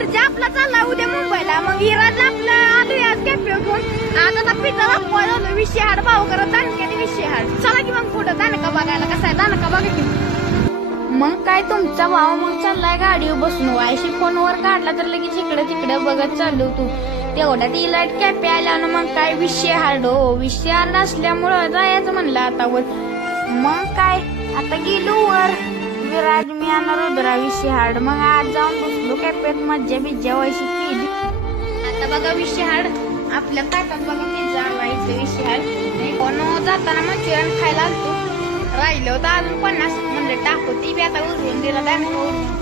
आपल्याला आपला चालला उद्या मुंबईला. मग इराजला आपला आलोय आज कॅफे घेऊन आता आता पिझ्झा दाखवा झालो विषय हाड भाऊ करत दानक्याने विषय हाड? चला की मग पुढं दानका बघायला? कसा आहे? दानका बघा की मग काय तुमचा भाव मग चाललाय गाडीवर बसून. वायशी फोनवर काढला तर लगेच इकडे तिकडे बघत चाललो तू. तेवढ्यात लाइट कॅपे आल्यानं मग काय विषय हार्ड हो? विषय हार्ड असल्यामुळं जायचं म्हणलं आता वर. मग काय? आता गेलो वर. आज मी आणणार रुद्राविषयी हाड. मग आज जाऊन बसलो कॅपेत मज्जा बिज्जा वैशी केली. आता बघा विषय हाड. आपल्या ताटात बघा पिझ्झा आणवायचं विषय हार्ड कोण जाताना मंचुरियन खायला आलतो. राहिलं होतं अजून पन्नास म्हणजे टाकू ती बी आता उजवून दिला त्याने.